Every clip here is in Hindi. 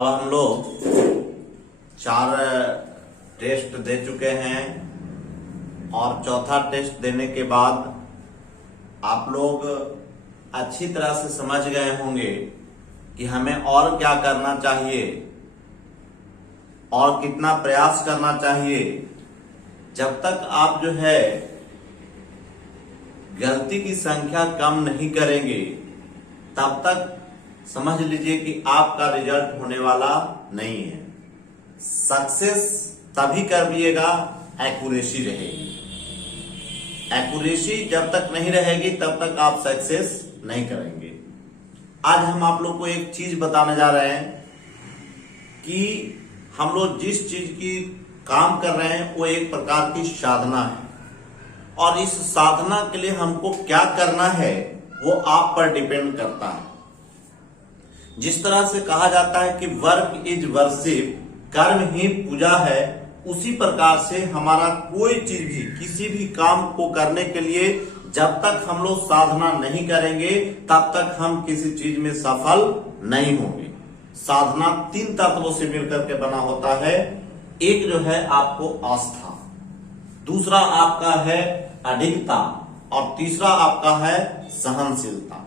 अब हम लोग 4 टेस्ट दे चुके हैं और चौथा टेस्ट देने के बाद आप लोग अच्छी तरह से समझ गए होंगे कि हमें और क्या करना चाहिए और कितना प्रयास करना चाहिए। जब तक आप जो है गलती की संख्या कम नहीं करेंगे तब तक समझ लीजिए कि आपका रिजल्ट होने वाला नहीं है। सक्सेस तभी करिएगा एक्यूरेसी रहेगी। एक्यूरेसी जब तक नहीं रहेगी तब तक आप सक्सेस नहीं करेंगे। आज हम आप लोग को एक चीज बताने जा रहे हैं कि हम लोग जिस चीज की काम कर रहे हैं वो एक प्रकार की साधना है और इस साधना के लिए हमको क्या करना है वो आप पर डिपेंड करता है। जिस तरह से कहा जाता है कि वर्क इज वर्शिप, कर्म ही पूजा है, उसी प्रकार से हमारा कोई चीज भी किसी भी काम को करने के लिए जब तक हम लोग साधना नहीं करेंगे तब तक हम किसी चीज में सफल नहीं होंगे। साधना 3 तत्वों से मिलकर के बना होता है। एक जो है आपको आस्था, दूसरा आपका है अडिगता और तीसरा आपका है सहनशीलता।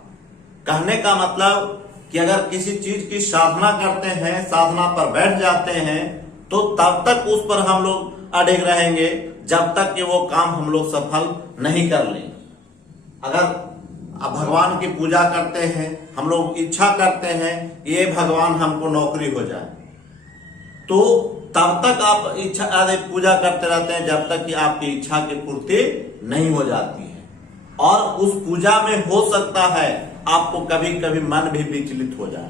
कहने का मतलब कि अगर किसी चीज की साधना करते हैं, साधना पर बैठ जाते हैं तो तब तक उस पर हम लोग अड़िग रहेंगे जब तक कि वो काम हम लोग सफल नहीं कर लें। अगर भगवान की पूजा करते हैं, हम लोग इच्छा करते हैं ये भगवान हमको नौकरी हो जाए, तो तब तक आप इच्छा पूजा करते रहते हैं जब तक कि आपकी इच्छा की पूर्ति नहीं हो जाती है। और उस पूजा में हो सकता है आपको कभी कभी मन भी विचलित हो जाए,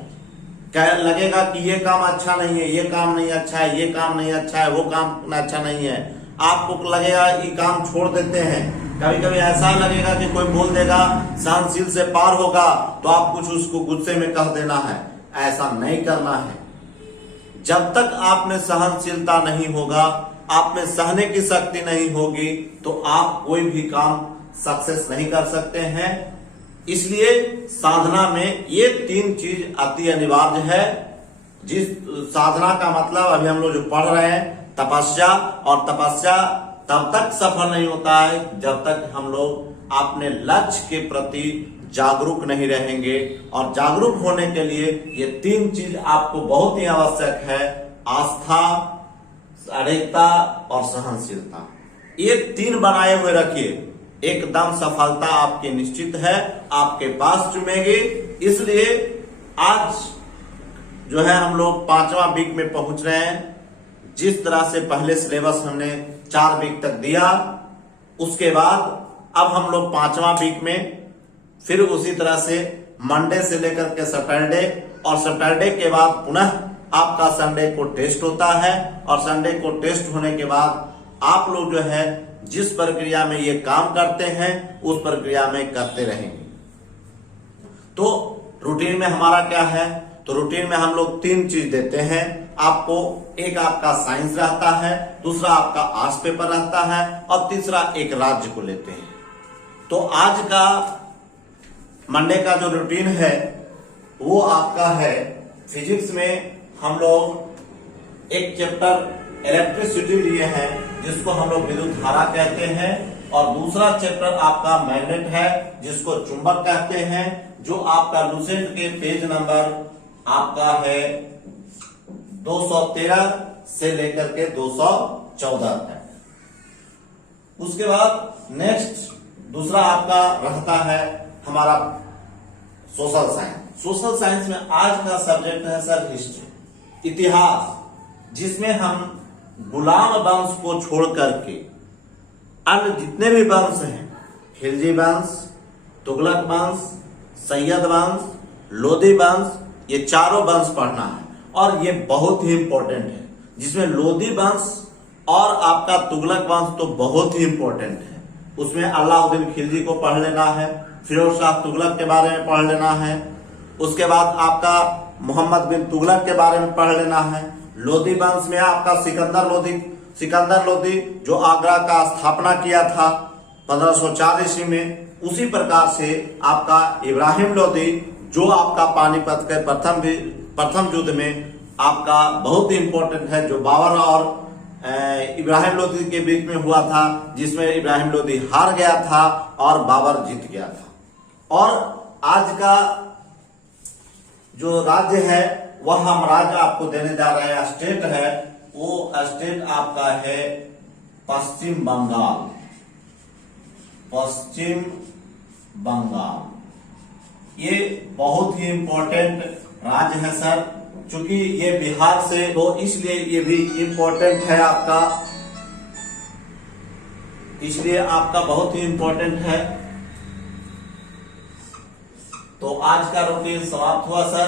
क्या लगेगा कि ये काम अच्छा नहीं है, ये काम नहीं अच्छा है, ये काम नहीं अच्छा है, वो काम अच्छा नहीं है। आपको लगेगा ये काम छोड़ देते हैं। कभी कभी ऐसा लगेगा कि कोई बोल देगा सहनशील से पार होगा तो आप कुछ उसको गुस्से में कह देना है। ऐसा नहीं करना है। जब तक आप में सहनशीलता नहीं होगा, आप में सहने की शक्ति नहीं होगी तो आप कोई भी काम सक्सेस नहीं कर सकते हैं। इसलिए साधना में ये 3 चीज अति अनिवार्य है। जिस साधना का मतलब अभी हम लोग जो पढ़ रहे हैं तपस्या, और तपस्या तब तक सफल नहीं होता है जब तक हम लोग अपने लक्ष्य के प्रति जागरूक नहीं रहेंगे। और जागरूक होने के लिए ये 3 चीज आपको बहुत ही आवश्यक है, आस्था, अडिगता और सहनशीलता। ये 3 बनाए हुए रखिए, एकदम सफलता आपकी निश्चित है, आपके पास चुमेगी। इसलिए आज जो है हम लोग 5वां वीक में पहुंच रहे हैं। जिस तरह से पहले सिलेबस हमने 4 वीक तक दिया, उसके बाद अब हम लोग 5वां वीक में फिर उसी तरह से मंडे से लेकर के सैटरडे, और सैटरडे के बाद पुनः आपका संडे को टेस्ट होता है, और संडे को टेस्ट होने के बाद आप लोग जो है जिस प्रक्रिया में ये काम करते हैं उस प्रक्रिया में करते रहेंगे। तो रूटीन में हमारा क्या है, तो रूटीन में हम लोग 3 चीज देते हैं आपको। एक आपका साइंस रहता है, दूसरा आपका आर्ट्स पेपर रहता है और तीसरा एक राज्य को लेते हैं। तो आज का मंडे का जो रूटीन है वो आपका है फिजिक्स में हम लोग एक चैप्टर इलेक्ट्रिसिटी लिए हैं जिसको हम लोग विद्युत धारा कहते हैं, और दूसरा चैप्टर आपका मैग्नेट है जिसको चुंबक कहते हैं, जो आपका लूसेंट के पेज नंबर आपका है 213 से लेकर के 214 तक। उसके बाद नेक्स्ट दूसरा आपका रहता है हमारा सोशल साइंस। सोशल साइंस में आज का सब्जेक्ट है सर हिस्ट्री, इतिहास, जिसमें हम गुलाम वंश को छोड़ करके अन्य जितने भी वंश हैं, खिलजी वंश, तुगलक वंश, सैयद वंश, लोधी वंश, ये चारों वंश पढ़ना है। और ये बहुत ही इंपॉर्टेंट है, जिसमें लोधी वंश और आपका तुगलक वंश तो बहुत ही इंपॉर्टेंट है। उसमें अलाउद्दीन खिलजी को पढ़ लेना है, फिरोज शाह तुगलक के बारे में पढ़ लेना है, उसके बाद आपका मोहम्मद बिन तुगलक के बारे में पढ़ लेना है। लोधी वंश में आपका सिकंदर लोधी जो आगरा का स्थापना किया था 1504 ईस्वी में, उसी प्रकार से आपका इब्राहिम लोधी जो आपका पानीपत के प्रथम युद्ध में आपका बहुत ही इंपॉर्टेंट है, जो बाबर और इब्राहिम लोदी के बीच में हुआ था, जिसमें इब्राहिम लोदी हार गया था और बाबर जीत गया था। और आज का जो राज्य है वह हम राज्य आपको देने जा रहे हैं, स्टेट है, वो स्टेट आपका है पश्चिम बंगाल। पश्चिम बंगाल ये बहुत ही इंपॉर्टेंट राज्य है सर, क्योंकि ये बिहार से, तो इसलिए ये भी इंपॉर्टेंट है आपका, इसलिए आपका बहुत ही इंपॉर्टेंट है। तो आज का रूटीन समाप्त हुआ सर।